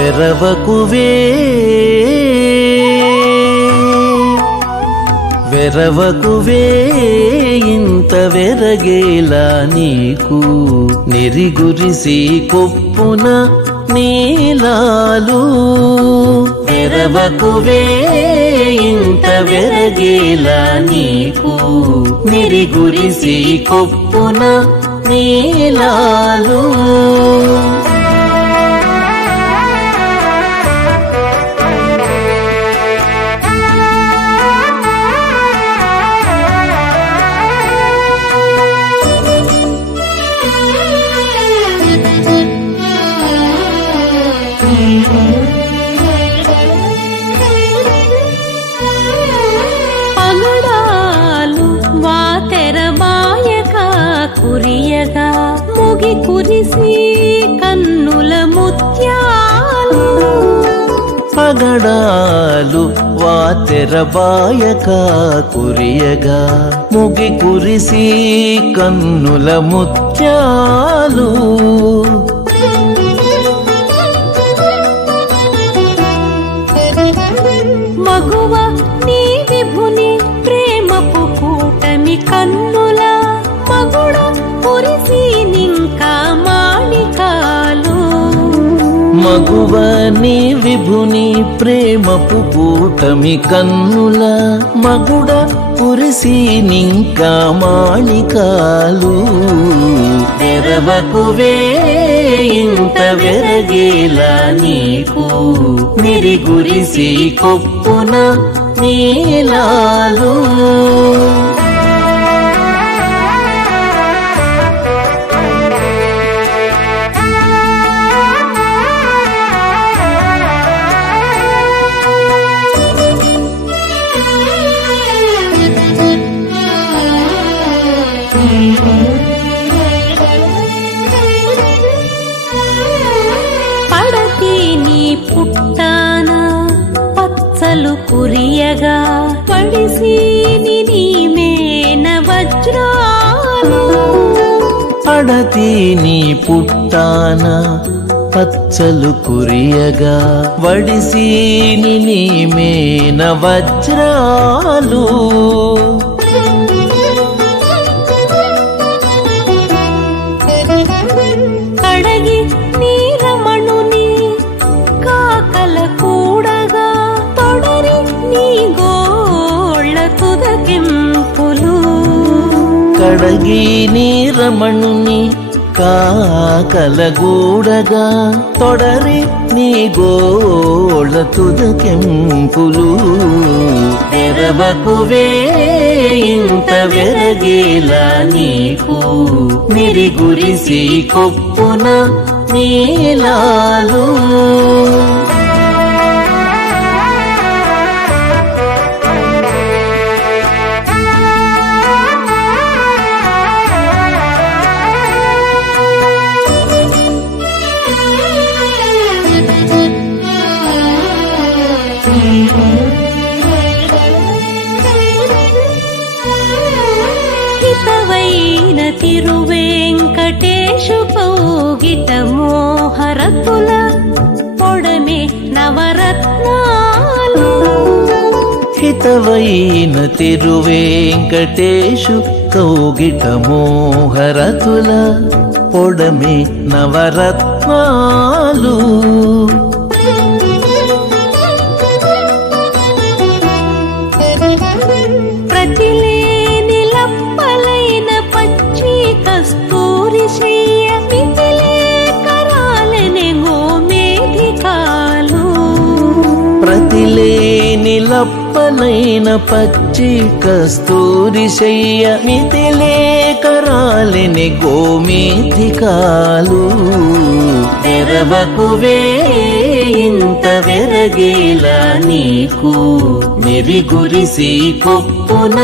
వెరవకువే. వెరవకువే ఇంత వెరగేలా నీకు. నిరిగురిసి కొప్పున నీలాలు. వెరవకువే ఇంత వెరగేలా నీకు. నిరిగురిసి కొప్పున నీలాలు. కురియగా ముగి కురిసి కన్నుల ముత్యాలు. పగడాలు వాతెరబాయక కురియగా. ముగి కురిసి కన్నుల ముత్యాలు. మగువ నీ విభుని ప్రేమపు పూటమి కన్నుల మగుడ కురిసి నింకా మాణికాలు. తెరవకువే ఇంత వెరగేలా నీకు. నిరిగురిసి కొప్పున నీలాలు. పచ్చలు కురియగా పడిసి నీ వజ్రాలు. పడతి నీ పుట్టాన పచ్చలు కురియగా వడిసీని నీ మేన వజ్రాలు. అడగి నీ రమణుని కాకలగూడగా తొడరి నీ గోళ తుదకెంపులు. తెరవకువే ఇంత వెరగేలా నీకు. నిరిగురిసి కొప్పున నీలాలు. హితవైన తిరువేంకటేశు కౌగిట మోహరతుల పొడమే నవరత్నాలు. హితవైన తిరువేంకటేశు కౌగిట మోహరతుల పొడమే నవరత్నాలు. మితిలేని లప్పలైన పచ్చి కస్తూరి శయ్య మితిలేకరాలిని గోమేధికాలు తెరవకు ఇంత వెరగేలా నీకు. మెరిగురిసి కొప్పున